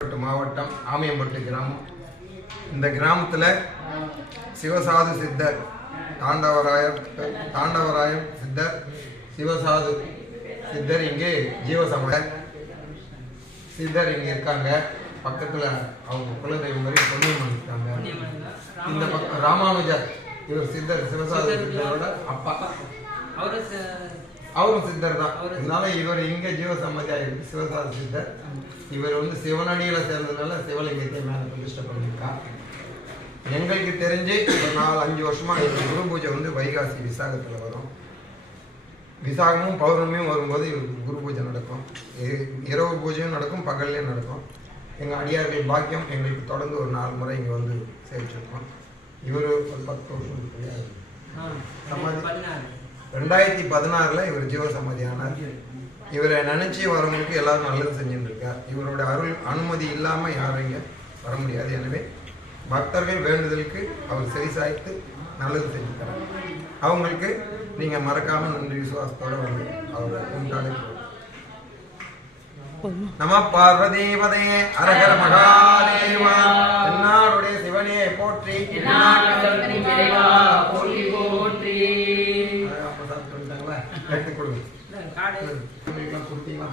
மாவட்டம் ஆமையம்பட்டு கிராமம். இந்த கிராமத்தில் சிவசாது சித்தர் தாண்டவராயம் சித்தர் சிவசாது சித்தர் இங்கே ஜீவசமய சித்தர் இங்கே இருக்காங்க. பக்கத்தில் அவங்க குலதெய்வம் மாதிரி பொன்னியம்மன் இருக்காங்க. இந்த பக்கம் ராமானுஜர் இவர் சித்தர் சிவசாது சித்தரோட அப்பா, அவரும் சித்தர் தான். அதனால இவர் இங்கே ஜீவசம்மதியாக இருக்கு சிவசாது சித்தர். இவர் சிவனடியில சேர்ந்ததுனால சிவலிங்கத்தை மேலே பிரதிஷ்டை பண்ணியிருக்கா. எங்களுக்கு தெரிஞ்சு ஒரு 4-5 வருஷமா இவர் குரு பூஜை வைகாசி விசாகத்தில் வரும். விசாகமும் பௌர்ணமியும் வரும்போது இவருக்கு குரு பூஜை நடக்கும். இரவு பூஜையும் நடக்கும், பகல்லையும் நடக்கும். எங்கள் அடியார்கள் பாக்கியம் எங்களுக்கு தொடர்ந்து ஒரு 4 முறை இங்கே சேவிச்சிருக்கோம். இவர் ஒரு 10 வருஷம் சமாதி 2016 இவர் ஜீவ சமாதியானார். இவரை நினைச்சு வரவங்களுக்கு எல்லாரும் நல்லது செஞ்சுட்டு இருக்கார். இவரோட அருள் அனுமதி இல்லாமல் யாரும் இங்கே வர முடியாது. எனவே பக்தர்கள் வேண்டுதலுக்கு அவர் செவிசாய்த்து நல்லது செஞ்சுக்கிறார். அவங்களுக்கு நீங்கள் மறக்காமல் நன்றி விசுவாசத்தோடு அவரை கும்பிட்டாலே நம பார்வதீபதே அரகர மகாதேவா. தென்னாடுடைய சிவனே போற்றி கொடுங்க. கொடுத்தீங்களா?